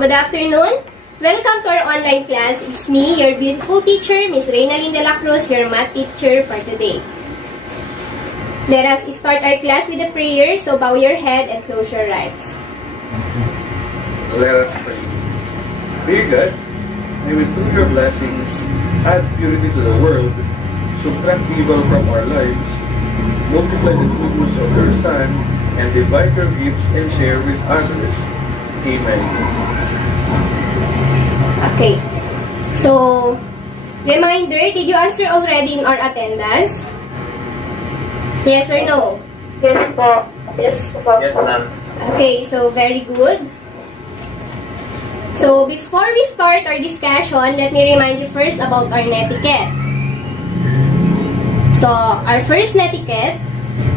good afternoon. Welcome to our online class. It's me, your beautiful teacher, Miss Reynalyn de la Cruz, your math teacher for today. Let us start our class with a prayer, so bow your head and close your eyes. Let us pray. Dear God, may we through your blessings add purity to the world, subtract evil from our lives, multiply the goodness of your Son, and divide your gifts and share with others. Amen. Okay. So, reminder, did you answer already in our attendance? Yes or no? Yes po. Yes po. Yes, ma'am. Okay, so very good. So, before we start our discussion, let me remind you first about our netiquette. So, our first netiquette,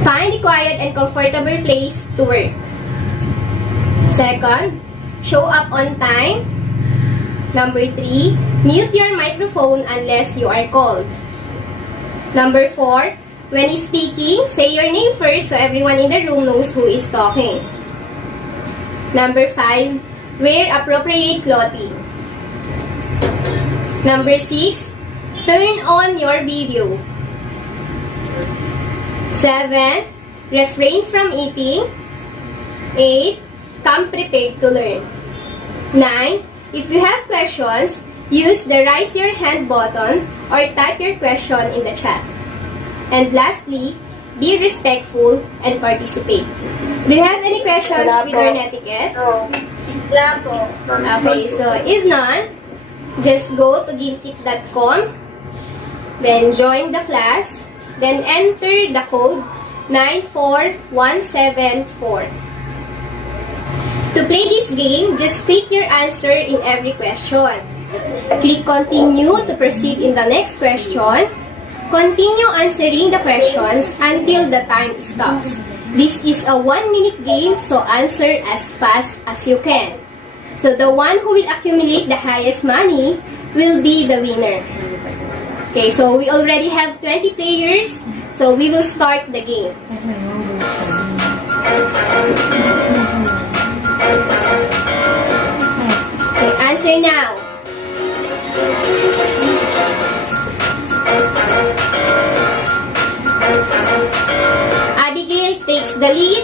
find a quiet and comfortable place to work. Second, show up on time. Number 3, mute your microphone unless you are called. Number 4, when speaking, say your name first so everyone in the room knows who is talking. Number 5, wear appropriate clothing. Number 6, turn on your video. 7, refrain from eating. 8, come prepared to learn. 9, if you have questions, use the raise your hand button or type your question in the chat. And lastly, be respectful and participate. Do you have any questions Wala with po. our netiquette? No. Wala po. Okay, so if none, just go to givekick.com, then join the class, then enter the code 94174. To play this game, just click your answer in every question. Click continue to proceed in the next question. Continue answering the questions until the time stops. This is a 1-minute game, so answer as fast as you can. So the one who will accumulate the highest money will be the winner. Okay, so we already have 20 players, so we will start the game. Okay, answer now. Abigail takes the lead.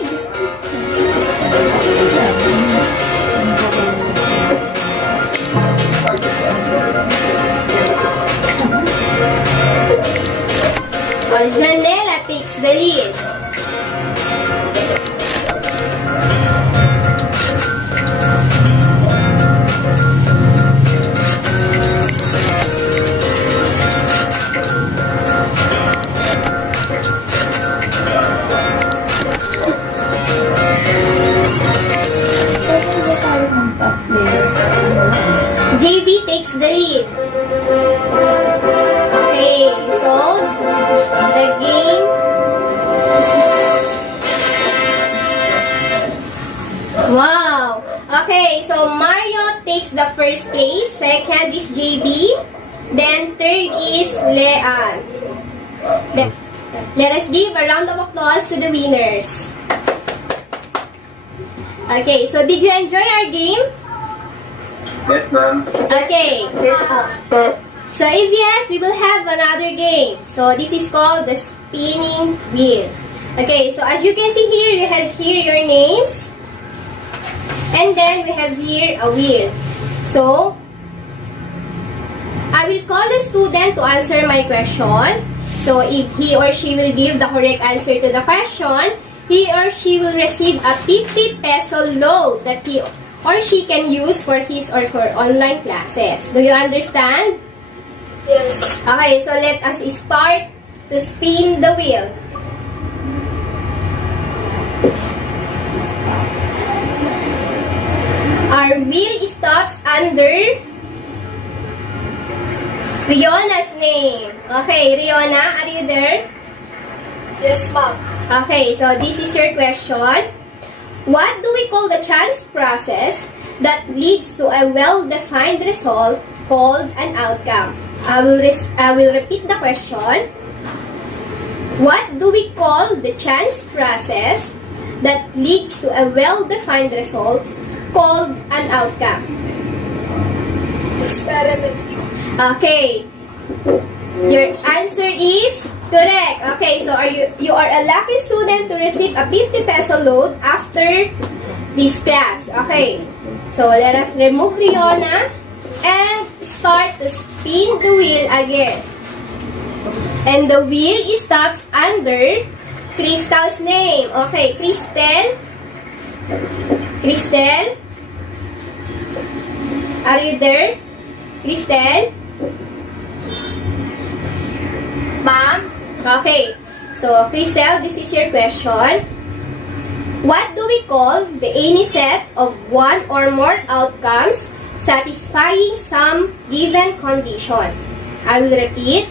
While Janela takes the lead. JV takes the lead. Okay, so the game wow. Okay, so Mario takes the first place, second is JB, then third is Leanne. Let us give a round of applause to the winners. Okay, so did you enjoy our game? Yes, ma'am. Okay. Yes po. So if yes, we will have another game. So this is called the spinning wheel. Okay, so as you can see here, you have here your names. And then we have here a wheel. So, I will call a student to answer my question. So if he or she will give the correct answer to the question, he or she will receive a 50 peso load that he or she can use for his or her online classes. Do you understand? Yes. Okay, so let us start to spin the wheel. Our wheel stops under Riona's name. Okay, Riona, are you there? Yes, ma'am. Okay, so this is your question. What do we call the chance process that leads to a well-defined result called an outcome? I will repeat the question. What do we call the chance process that leads to a well-defined result called an outcome? Experiment. Okay. Your answer is correct. Okay, so you are a lucky student to receive a 50 peso load after this class. Okay. So let us remove Riona and start to spin the wheel again. And the wheel stops under Crystal's name. Okay, Crystal. Crystal? Are you there? Crystal? Ma'am? Okay. So, Crystal, this is your question. What do we call the any set of one or more outcomes satisfying some given condition? I will repeat.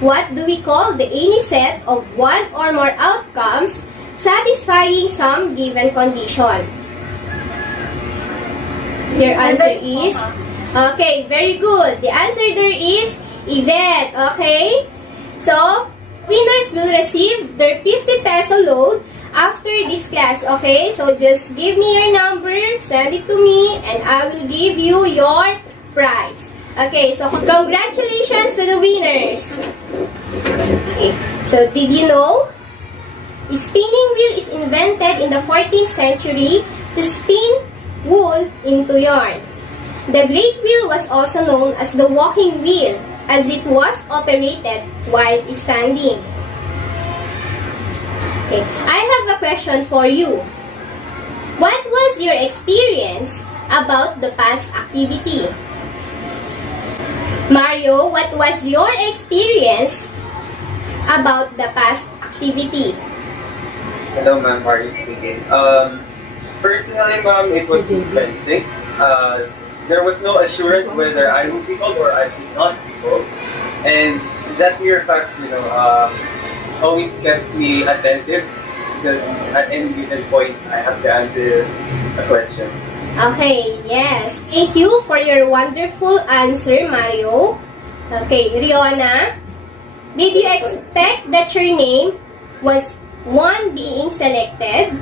What do we call the any set of one or more outcomes satisfying some given condition? Your answer is? Okay, very good. The answer there is event. Okay? So, winners will receive their 50 peso load after this class. Okay? So, just give me your number, send it to me, and I will give you your prize. Okay, so congratulations to the winners. Okay, so did you know? Spinning wheel is invented in the 14th century to spin wool into yarn. The great wheel was also known as the walking wheel as it was operated while standing. Okay, I have a question for you. What was your experience about the past activity? Mario, what was your experience about the past activity? Hello, ma'am. Mario speaking. Personally, ma'am, it was dispensing. There was no assurance whether I would be called or I would not be called. And that mere fact, always kept me attentive because at any given point, I have to answer a question. Okay, yes. Thank you for your wonderful answer, Mario. Okay, Riona, did you expect that your name was one being selected?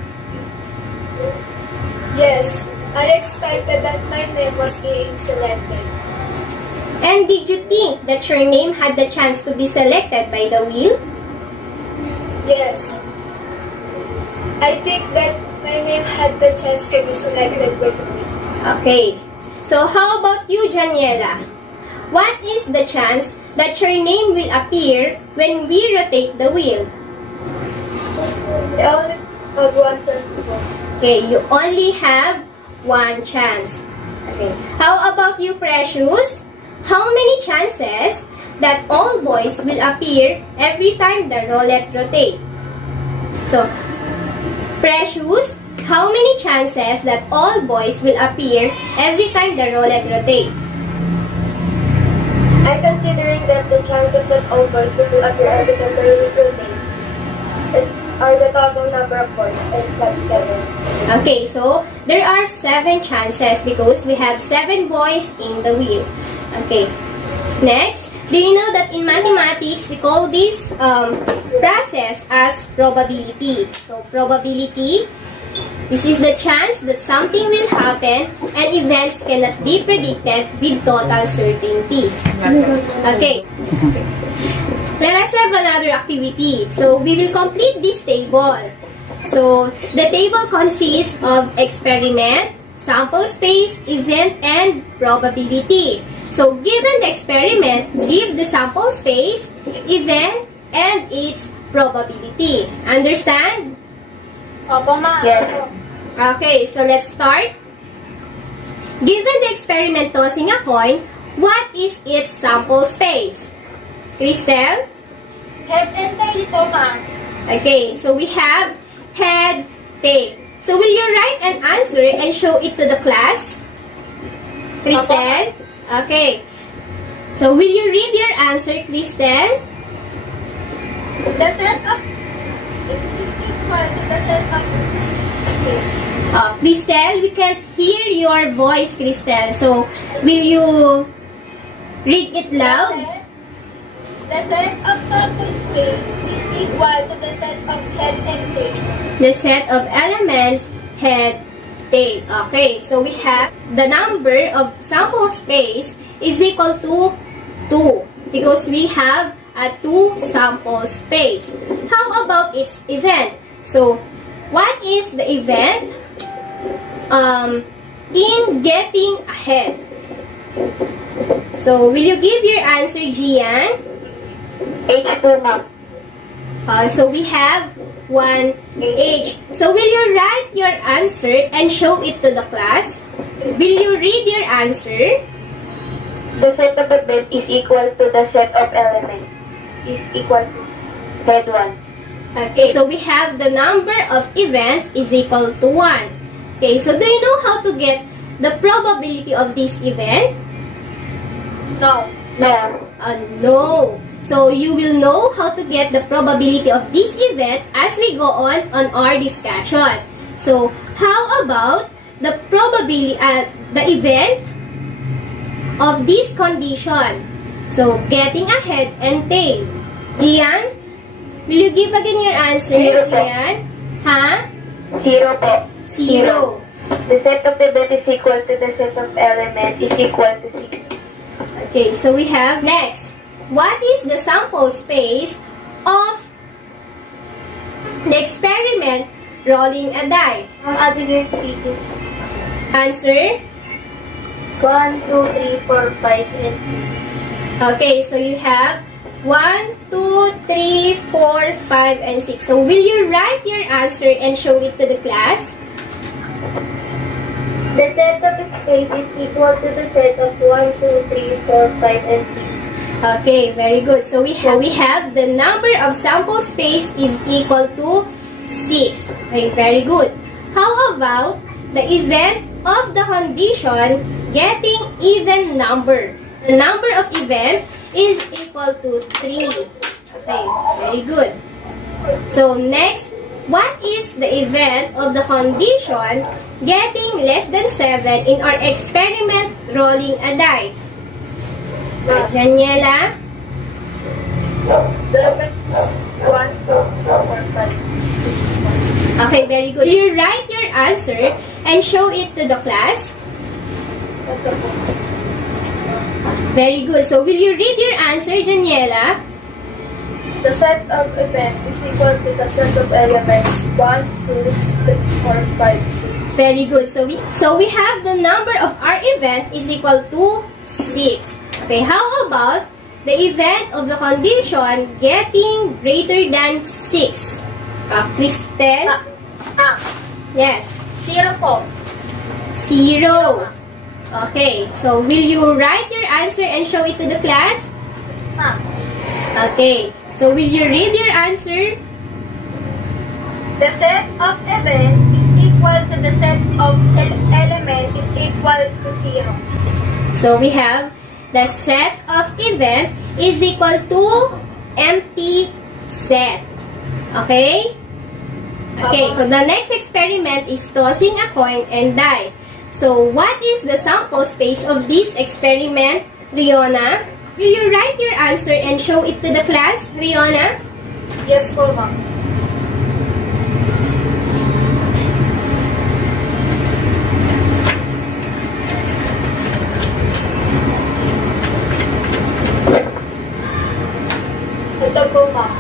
Yes, I expected that my name was being selected. And did you think that your name had the chance to be selected by the wheel? Yes. I think that my name had the chance to be selected with me. Okay. So how about you, Janiela? What is the chance that your name will appear when we rotate the wheel? I only have one chance to go. Okay, you only have one chance. Okay. How about you, Precious? How many chances that all boys will appear every time the roulette rotate? So, Precious, how many chances that all boys will appear every time the roulette rotate? I considering that the chances that all boys will appear every time the roulette rotate are the total number of boys, and that's 7. Okay, so there are 7 chances because we have 7 boys in the wheel. Okay, next, do you know that in mathematics we call this process as probability? So probability, this is the chance that something will happen and events cannot be predicted with total certainty. Okay. Let us have another activity. So, we will complete this table. So, the table consists of experiment, sample space, event, and probability. So, given the experiment, give the sample space, event, and its probability. Understand? Opo, ma'am. Yes. Okay, so let's start. Given the experiment tossing a coin, what is its sample space? Crystal? Head and tail po, ma'am. Okay, so we have head, tail. So will you write an answer and show it to the class? Crystal? Okay. So will you read your answer, Crystal? The set of is equal to the set of Crystal, we can't hear your voice, Crystal. So will you read it loud? The set of sample space is equal to the set of head and tail. The set of elements, head, tail. Okay, so we have the number of sample space is equal to 2 because we have a 2 sample space. How about its event? So, what is the event in getting ahead? So, will you give your answer, Gian? H2, ma'am. So, we have 1H. So, will you write your answer and show it to the class? Will you read your answer? The set of event is equal to the set of element is equal to head 1. Okay, so we have the number of event is equal to 1. Okay, so do you know how to get the probability of this event? No. No. No. So you will know how to get the probability of this event as we go on our discussion. So how about the probability, the event of this condition? So getting ahead and tail. Gian, will you give again your answer? Zero po. Gian? Ha? 0 po. 0. The set of event is equal to the set of element is equal to 6. Okay, so we have next. What is the sample space of the experiment rolling a die? Aggregate species. Answer? 1, 2, 3, 4, 5, and Okay, so you have 1, 2, 3, 4, 5, and 6. So will you write your answer and show it to the class? the set of its space is equal to the set of 1, 2, 3, 4, 5, and 6. Okay, very good. So we have the number of sample space is equal to 6. Okay, very good. How about the event of the condition getting even number? The number of event is equal to 3. Okay, very good. So next, what is the event of the condition getting less than 7 in our experiment rolling a die? Janiela? The event is 1, 2, 3, 4, 5, 6, 1. Okay, very good. You write your answer and show it to the class. Very good. So, will you read your answer, Janiela? The set of event is equal to the set of elements 1, 2, 3, 4, 5, 6. Very good. So we have the number of our event is equal to 6. Okay, how about the event of the condition getting greater than 6? Cristel? Yes. 0 po. 0. Okay, so will you write your answer and show it to the class? Ma'am. Okay, so will you read your answer? The set of event is equal to the set of element is equal to 0. So we have the set of event is equal to empty set. Okay? Okay, so the next experiment is tossing a coin and die. So what is the sample space of this experiment, Riona? Will you write your answer and show it to the class, Riona? Yes po, ma'am. Ito po, ma'am.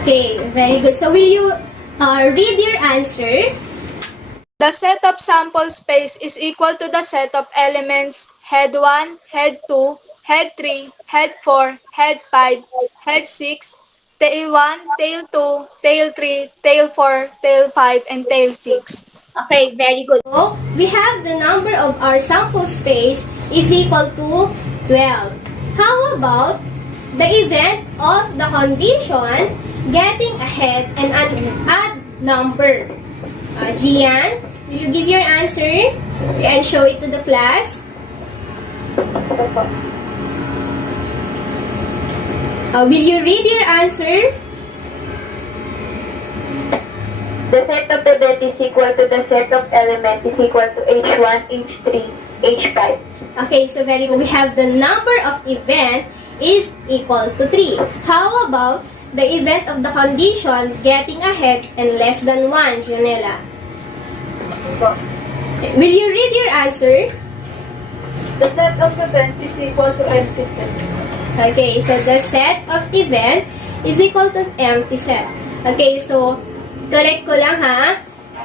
Okay, very good. So will you read your answer? The set of sample space is equal to the set of elements head 1, head 2, head 3, head 4, head 5, head 6, tail 1, tail 2, tail 3, tail 4, tail 5, and tail 6. Okay, very good. So, we have the number of our sample space is equal to 12. How about the event of the condition getting ahead and an odd number? Gian, will you give your answer and show it to the class? Will you read your answer? The set of event is equal to the set of element is equal to H1, H3, H5. Okay, so very good. We have the number of event is equal to 3. How about the event of the condition getting ahead and less than 1, Junela? Okay. Will you read your answer? The set of event is equal to empty set. Okay, so the set of event is equal to empty set. Okay, so correct ko lang ha.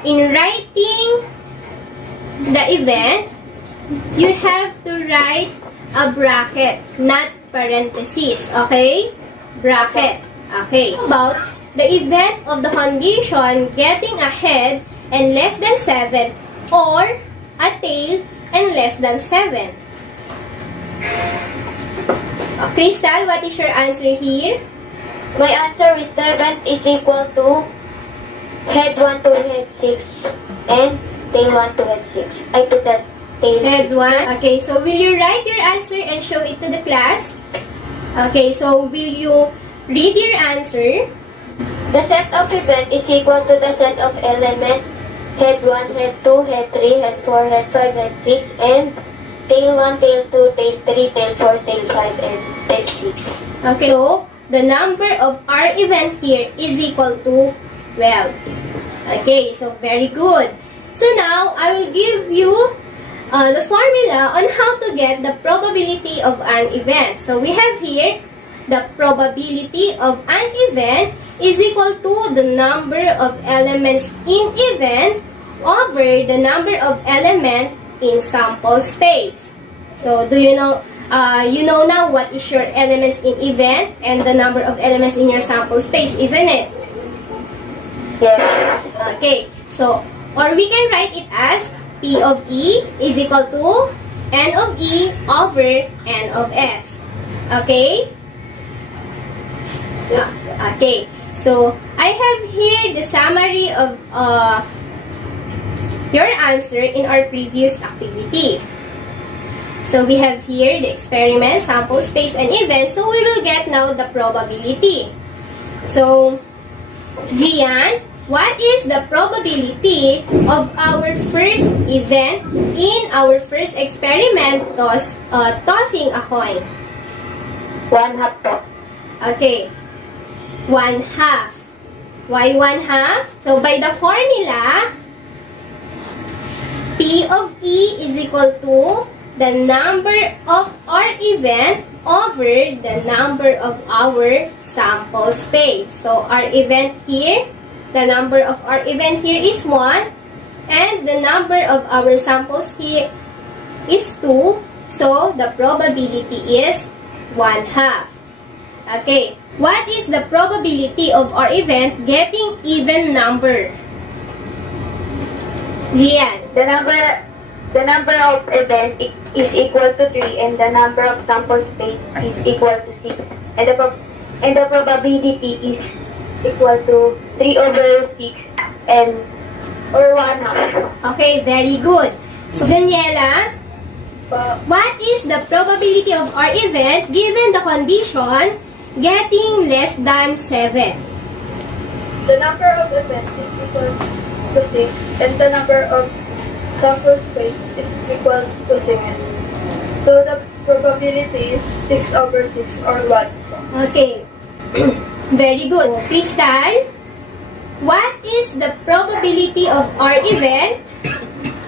In writing the event, you have to write a bracket, not parentheses. Okay? Bracket. Okay. About the event of the condition getting ahead and less than 7 or a tail and less than 7. Crystal, what is your answer here? My answer is the event is equal to head 1 to head 6 and tail 1 to head 6. I to that tail Head 6. 1. Okay, so will you write your answer and show it to the class? Okay, so will you read your answer? The set of event is equal to the set of element head 1, head 2, head 3, head 4, head 5, head 6, and tail 1, tail 2, tail 3, tail 4, tail 5, and tail 6. Okay, so the number of our event here is equal to 12. Okay, so very good. So now, I will give you the formula on how to get the probability of an event. So we have here the probability of an event is equal to the number of elements in event over the number of elements in sample space. So do you know now what is your elements in event and the number of elements in your sample space, isn't it? Yes. Okay, so, or we can write it as P of E is equal to N of E over N of S. Okay? Okay, so I have here the summary of your answer in our previous activity. So we have here the experiment, sample space, and event. So we will get now the probability. So, Gian, what is the probability of our first event in our first experiment, tossing a coin? 1/2 po. Okay. 1/2. Why 1/2? So, by the formula, P of E is equal to the number of our event over the number of our sample space. So, our event here, the number of our event here is 1, and the number of our samples here is 2. So, the probability is 1/2. Okay, what is the probability of our event getting even number? Lian. The number of event is equal to 3 and the number of sample space is equal to 6. And the probability is equal to 3 over 6 and or 1/2. Okay, very good. So, Daniela, what is the probability of our event given the condition getting less than 7? The number of event is equal to 6 and the number of sample space is equals to 6. So the probability is 6 over 6 or 1. Okay. Very good. Crystal, what is the probability of our event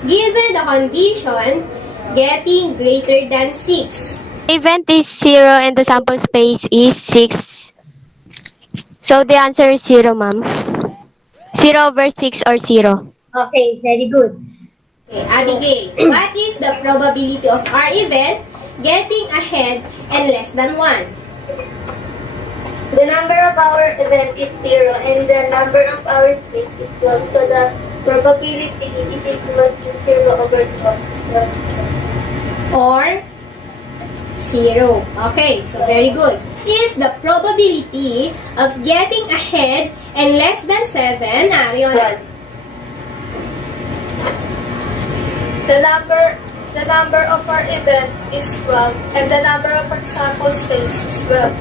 given the condition getting greater than 6? Event is 0 and the sample space is 6. So the answer is 0, ma'am. 0 over 6 or 0. Okay, very good. Okay, Abigail, what is the probability of our event getting ahead and less than 1? The number of our event is 0 and the number of our space is 12. So the probability is equal to 0 over 12. Or 0. Okay, so very good. Is the probability of getting ahead and less than 7, Arion? The number of our event is 12 and the number of our sample space is 12.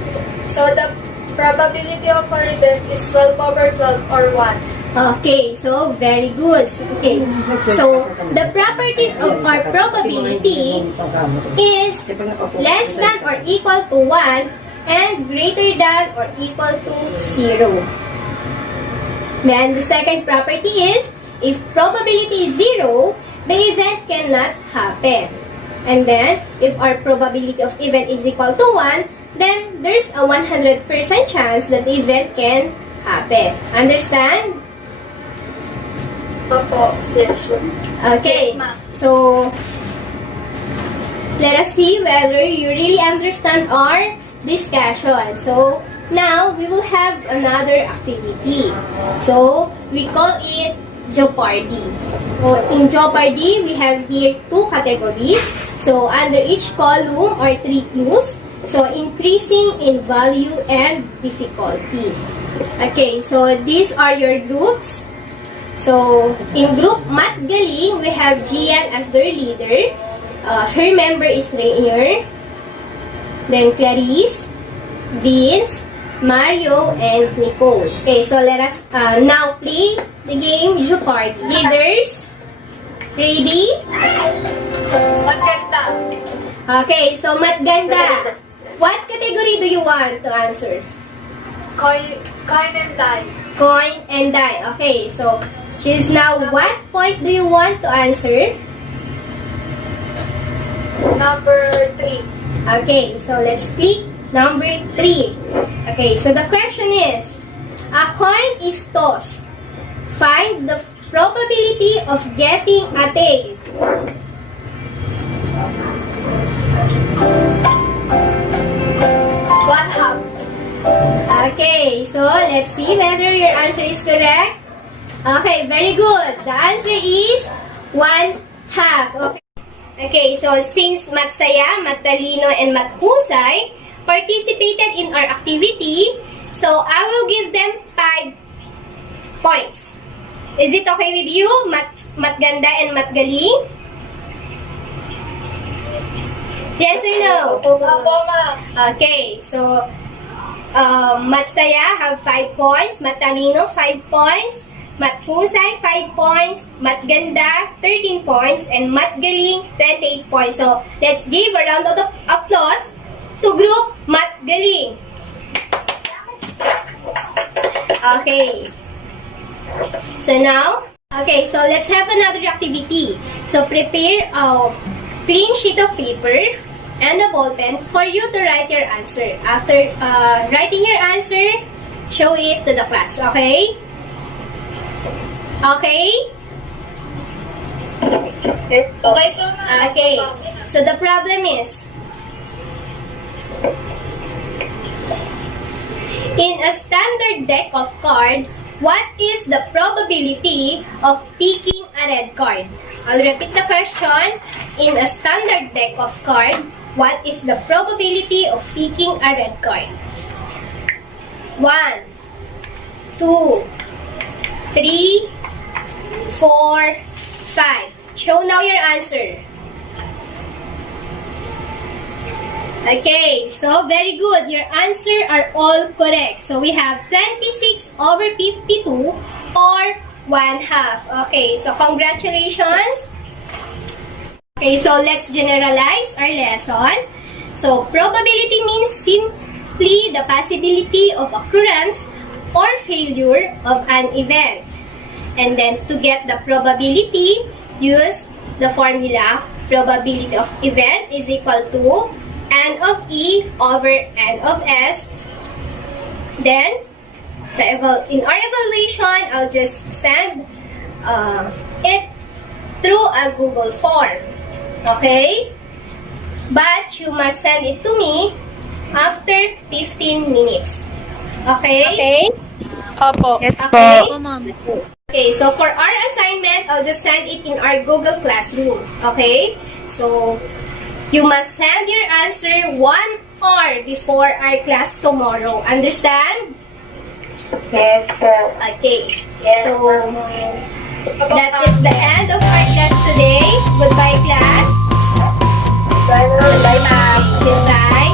So the probability of our event is 12 over 12 or 1. Okay, so very good. Okay, so the properties of our probability is less than or equal to 1 and greater than or equal to 0. Then the second property is if probability is 0, the event cannot happen. And then, if our probability of event is equal to 1, then there's a 100% chance that the event can happen. Understand? Opo. Yes. Okay. Yes, ma'am. So, let us see whether you really understand our discussion. So, now we will have another activity. So, we call it Jeopardy. So, in Jeopardy, we have here 2 categories. So, under each column are 3 clues. So, increasing in value and difficulty. Okay, so these are your groups. So, in group Mat Galing, we have Gian as their leader. Her member is Rainier. Then Clarice, Vince, Mario, and Nicole. Okay, so let us now play the game Jeopardy. Leaders, ready? Maganda. Okay, so Matganda, what category do you want to answer? Coin and die. Coin and die. Okay, so she's now what point do you want to answer? Number 3. Okay, so let's click number 3. Okay, so the question is, a coin is tossed. Find the probability of getting a tail. One half. Okay, so let's see whether your answer is correct. Okay, very good. The answer is 1/2. Okay. Okay, so since Matsaya, Matalino, and Mathusay participated in our activity, so I will give them 5 points. Is it okay with you, Matganda and Matgaling? Yes or no? Opo, ma'am. Okay, so Matsaya have 5 points, Matalino 5 points, Mathusay 5 points, Matganda 13 points, and Matgaling 28 points. So let's give a round of applause to group Matgaling. Okay. So now, okay, so let's have another activity. So prepare a clean sheet of paper and a ball pen for you to write your answer. After writing your answer, show it to the class, okay? Okay? Yes po. Okay po, ma'am. Okay. So the problem is, in a standard deck of cards, what is the probability of picking a red card? I'll repeat the question. In a standard deck of cards, what is the probability of picking a red card? 1, 2, 3, 4, 5. Show now your answer. Okay, so very good. Your answer are all correct. So we have 26/52 or 1/2. Okay, so congratulations. Okay, so let's generalize our lesson. So probability means simply the possibility of occurrence or failure of an event. And then to get the probability, use the formula probability of event is equal to N of E over N of S. Then, in our evaluation, I'll just send it through a Google form. Okay? But you must send it to me after 15 minutes. Okay? Okay? Opo. Okay? Okay, so for our assignment, I'll just send it in our Google Classroom. Okay? So, you must send your answer 1 hour before our class tomorrow. Understand? Yes po. Okay. Yes, So, ma'am. that is the end of our class today. Goodbye, class. Bye, ma'am. Goodbye.